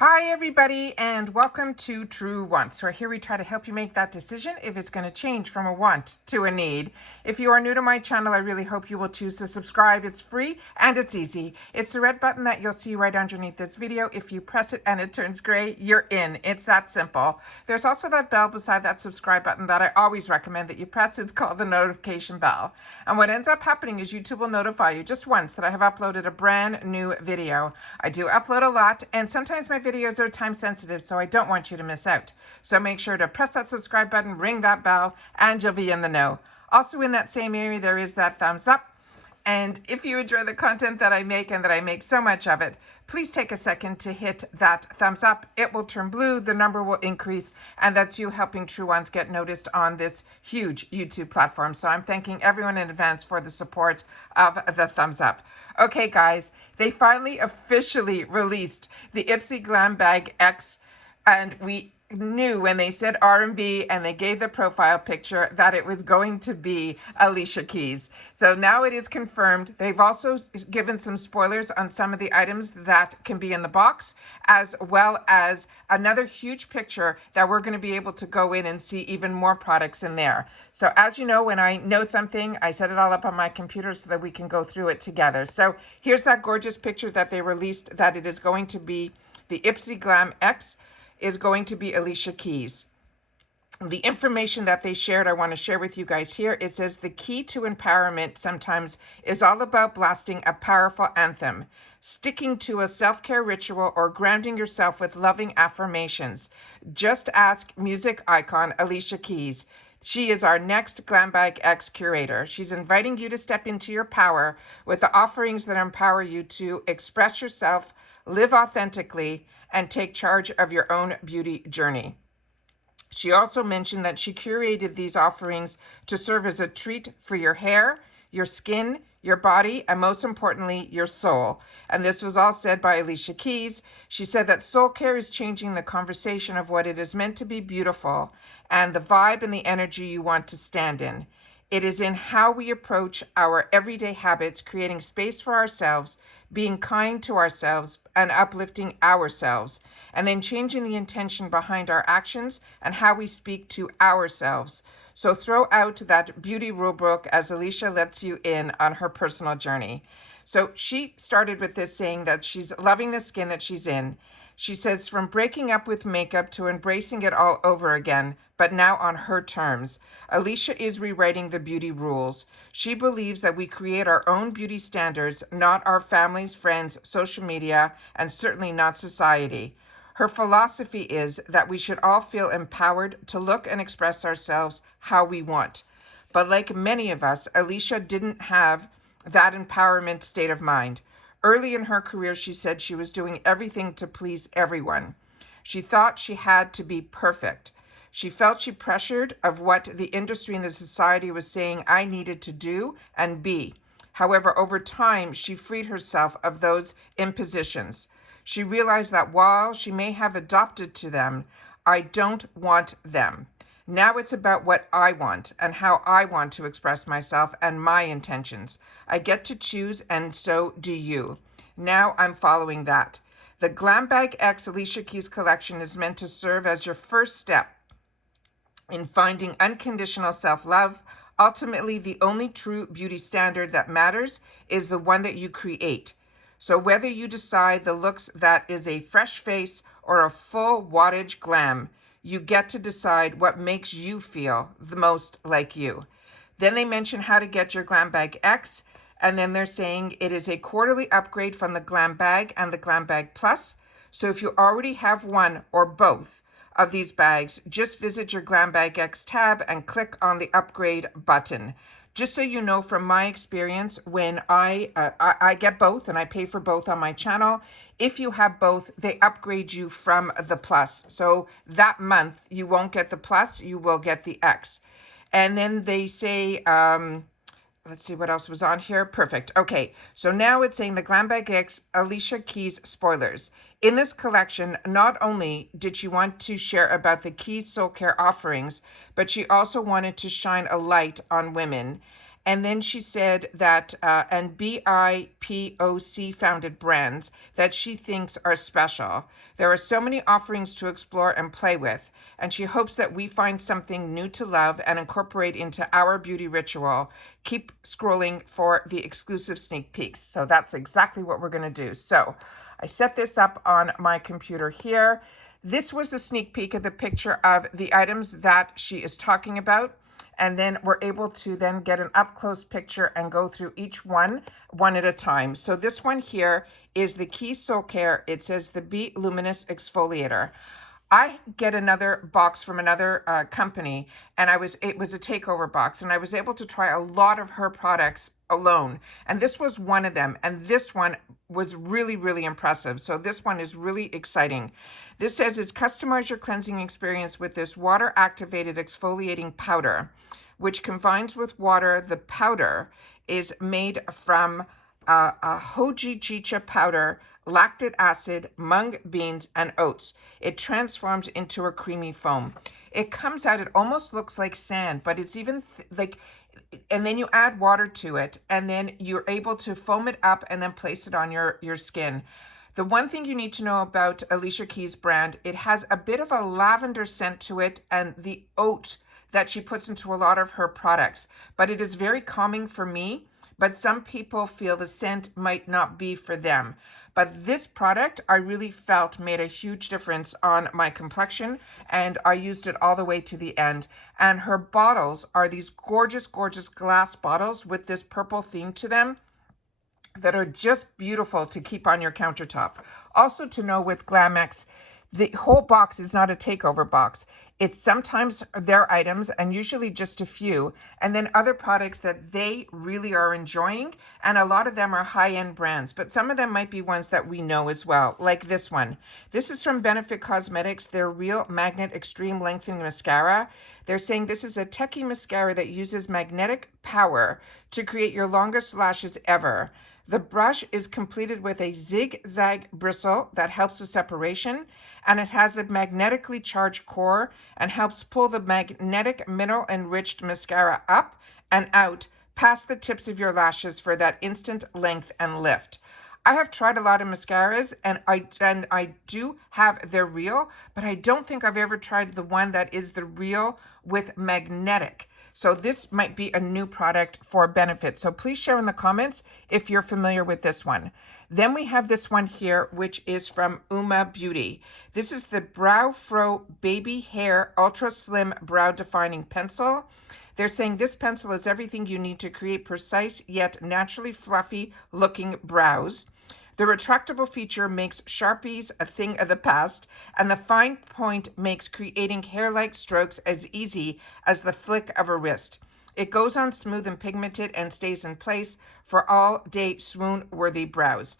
Hi everybody and welcome to True Wants, where here we try to help you make that decision if it's going to change from a want to a need. If you are new to my channel, I really hope you will choose to subscribe. It's free and it's easy. It's the red button that you'll see right underneath this video. If you press it and it turns gray, you're in. It's that simple. There's also that bell beside that subscribe button that I always recommend that you press. It's called the notification bell. And what ends up happening is YouTube will notify you just once that I have uploaded a brand new video. I do upload a lot, and sometimes my videos are time sensitive, so I don't want you to miss out. So make sure to press that subscribe button, ring that bell, and you'll be in the know. Also in that same area, there is that thumbs up. And if you enjoy the content that I make and that I make so much of it, please take a second to hit that thumbs up. It will turn blue, the number will increase, and that's you helping True Ones get noticed on this huge YouTube platform. So I'm thanking everyone in advance for the support of the thumbs up. Okay, guys, they finally officially released the IPSY Glam Bag X, and we knew when they said R&B and they gave the profile picture that it was going to be Alicia Keys. So now it is confirmed. They've also given some spoilers on some of the items that can be in the box, as well as another huge picture that we're going to be able to go in and see even more products in there. So as you know, when I know something, I set it all up on my computer so that we can go through it together. So here's that gorgeous picture that they released, that it is going to be the IPSY Glam X is going to be Alicia Keys. The information that they shared, I want to share with you guys here. It says the key to empowerment sometimes is all about blasting a powerful anthem, sticking to a self-care ritual, or grounding yourself with loving affirmations. Just ask music icon Alicia Keys. She is our next Glam Bag X curator. She's inviting you to step into your power with the offerings that empower you to express yourself, live authentically, and take charge of your own beauty journey. She also mentioned that she curated these offerings to serve as a treat for your hair, your skin, your body, and most importantly, your soul. And this was all said by Alicia Keys. She said that soul care is changing the conversation of what it is meant to be beautiful and the vibe and the energy you want to stand in. It is in how we approach our everyday habits, creating space for ourselves, being kind to ourselves, and uplifting ourselves, and then changing the intention behind our actions and how we speak to ourselves. So throw out that beauty rule book as Alicia lets you in on her personal journey. So she started with this, saying that she's loving the skin that she's in. She says, from breaking up with makeup to embracing it all over again, but now on her terms. Alicia is rewriting the beauty rules. She believes that we create our own beauty standards, not our families, friends, social media, and certainly not society. Her philosophy is that we should all feel empowered to look and express ourselves how we want. But like many of us, Alicia didn't have that empowerment state of mind. Early in her career, she said she was doing everything to please everyone. She thought she had to be perfect. She felt she pressured of what the industry and the society was saying I needed to do and be. However, over time, she freed herself of those impositions. She realized that while she may have adopted to them, I don't want them. Now it's about what I want and how I want to express myself and my intentions. I get to choose, and so do you. Now I'm following that. The Glam Bag X Alicia Keys collection is meant to serve as your first step in finding unconditional self-love. Ultimately, the only true beauty standard that matters is the one that you create. So whether you decide the looks that is a fresh face or a full wattage glam, you get to decide what makes you feel the most like you. Then they mention how to get your Glam Bag X, and then they're saying it is a quarterly upgrade from the Glam Bag and the Glam Bag Plus. So if you already have one or both of these bags, just visit your Glam Bag X tab and click on the upgrade button. Just so you know, from my experience, when I get both and I pay for both on my channel, if you have both, they upgrade you from the Plus. So that month, you won't get the Plus, you will get the X. And then they say, let's see what else was on here. Perfect. Okay, so now it's saying the Glam Bag X Alicia Keys spoilers. In this collection, not only did she want to share about the Keys soul care offerings, but she also wanted to shine a light on women. And then she said that, and BIPOC founded brands that she thinks are special. There are so many offerings to explore and play with, and she hopes that we find something new to love and incorporate into our beauty ritual. Keep scrolling for the exclusive sneak peeks. So that's exactly what we're going to do. So I set this up on my computer here. This was the sneak peek of the picture of the items that she is talking about. And then we're able to then get an up close picture and go through each one at a time. So this one here is the Key Soul Care. It says the Be Luminous Exfoliator. I get another box from another company, and it was a takeover box, and I was able to try a lot of her products alone. And this was one of them. And this one was really, really impressive. So this one is really exciting. This says it's customize your cleansing experience with this water activated exfoliating powder, which combines with water. The powder is made from hoji chicha powder, lactic acid, mung beans, and oats. It transforms into a creamy foam. It comes out, it almost looks like sand, but it's even and then you add water to it, and then you're able to foam it up and then place it on your skin. The one thing you need to know about Alicia Keys' brand, it has a bit of a lavender scent to it and the oat that she puts into a lot of her products, but it is very calming for me, but some people feel the scent might not be for them. But this product, I really felt made a huge difference on my complexion, and I used it all the way to the end. And her bottles are these gorgeous, gorgeous glass bottles with this purple theme to them that are just beautiful to keep on your countertop. Also to know with Glam X, the whole box is not a takeover box. It's sometimes their items and usually just a few, and then other products that they really are enjoying. And a lot of them are high-end brands, but some of them might be ones that we know as well, like this one. This is from Benefit Cosmetics, their Real Magnet Extreme Lengthening Mascara. They're saying this is a techie mascara that uses magnetic power to create your longest lashes ever. The brush is completed with a zigzag bristle that helps with separation, and it has a magnetically charged core and helps pull the magnetic mineral-enriched mascara up and out past the tips of your lashes for that instant length and lift. I have tried a lot of mascaras, and I do have their Real, but I don't think I've ever tried the one that is the Real with magnetic. So this might be a new product for Benefit. So please share in the comments if you're familiar with this one. Then we have this one here, which is from Uma Beauty. This is the Brow Fro Baby Hair Ultra Slim Brow Defining Pencil. They're saying this pencil is everything you need to create precise yet naturally fluffy looking brows. The retractable feature makes Sharpies a thing of the past, and the fine point makes creating hair-like strokes as easy as the flick of a wrist. It goes on smooth and pigmented and stays in place for all-day swoon-worthy brows.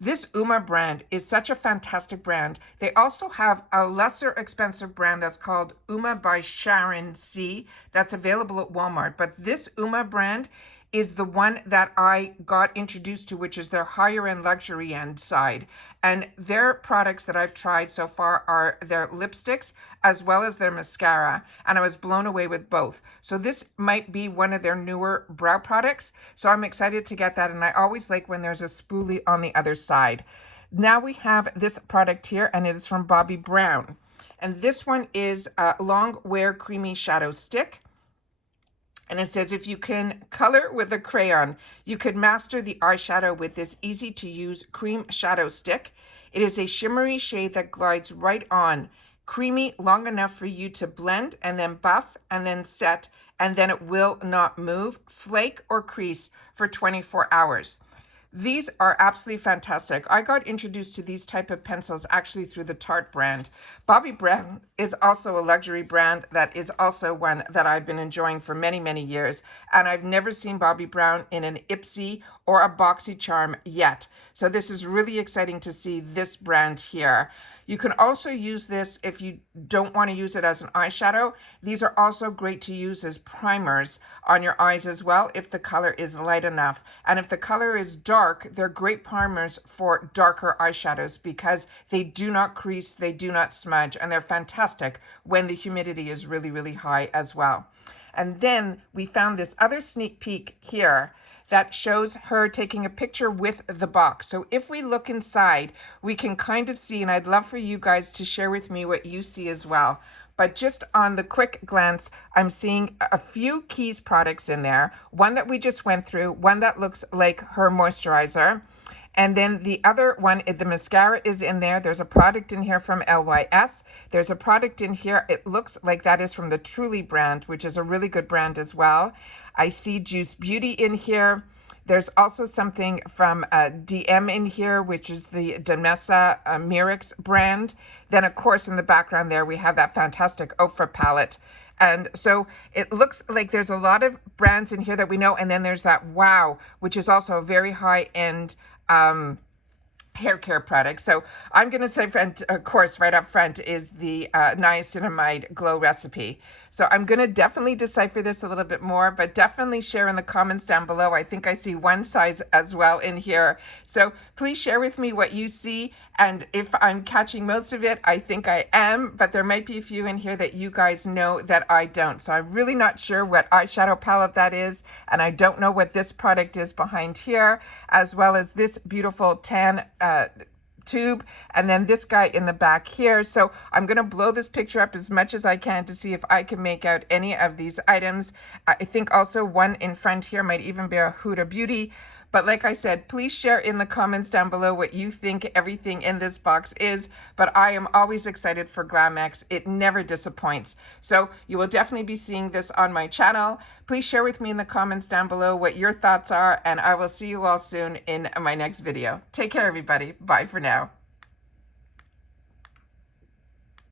This Uma brand is such a fantastic brand. They also have a lesser expensive brand that's called Uma by Sharon C. that's available at Walmart. But this Uma brand is the one that I got introduced to, which is their higher end luxury end side. And their products that I've tried so far are their lipsticks as well as their mascara. And I was blown away with both. So this might be one of their newer brow products. So I'm excited to get that. And I always like when there's a spoolie on the other side. Now we have this product here, and it is from Bobbi Brown. And this one is a long wear creamy shadow stick. And it says, if you can color with a crayon, you could master the eyeshadow with this easy to use cream shadow stick. It is a shimmery shade that glides right on, creamy, long enough for you to blend and then buff and then set, and then it will not move, flake, or crease for 24 hours. These are absolutely fantastic. I got introduced to these type of pencils actually through the Tarte brand. Bobbi Brown is also a luxury brand that is also one that I've been enjoying for many, many years. And I've never seen Bobbi Brown in an IPSY or a BoxyCharm yet. So this is really exciting to see this brand here. You can also use this if you don't want to use it as an eyeshadow. These are also great to use as primers on your eyes as well if the color is light enough. And if the color is dark, they're great primers for darker eyeshadows because they do not crease, they do not smudge, and they're fantastic when the humidity is really, really high as well. And then we found this other sneak peek here that shows her taking a picture with the box. So if we look inside, we can kind of see, and I'd love for you guys to share with me what you see as well. But just on the quick glance, I'm seeing a few Keys products in there. One that we just went through, one that looks like her moisturizer. And then the other one, the mascara is in there. There's a product in here from LYS. There's a product in here. It looks like that is from the Truly brand, which is a really good brand as well. I see Juice Beauty in here. There's also something from DM in here, which is the Demessa Mirix brand. Then, of course, in the background there, we have that fantastic Ofra palette. And so it looks like there's a lot of brands in here that we know. And then there's that Wow, which is also a very high-end hair care product. So I'm going to say, of course, right up front is the niacinamide glow recipe. So I'm going to definitely decipher this a little bit more, but definitely share in the comments down below. I think I see one size as well in here. So please share with me what you see. And if I'm catching most of it, I think I am, but there might be a few in here that you guys know that I don't. So I'm really not sure what eyeshadow palette that is. And I don't know what this product is behind here, as well as this beautiful tan tube, and then this guy in the back here. So I'm going to blow this picture up as much as I can to see if I can make out any of these items. I think also one in front here might even be a Huda Beauty. But like I said, please share in the comments down below what you think everything in this box is. But I am always excited for Glam X. It never disappoints. So you will definitely be seeing this on my channel. Please share with me in the comments down below what your thoughts are, and I will see you all soon in my next video. Take care, everybody. Bye for now.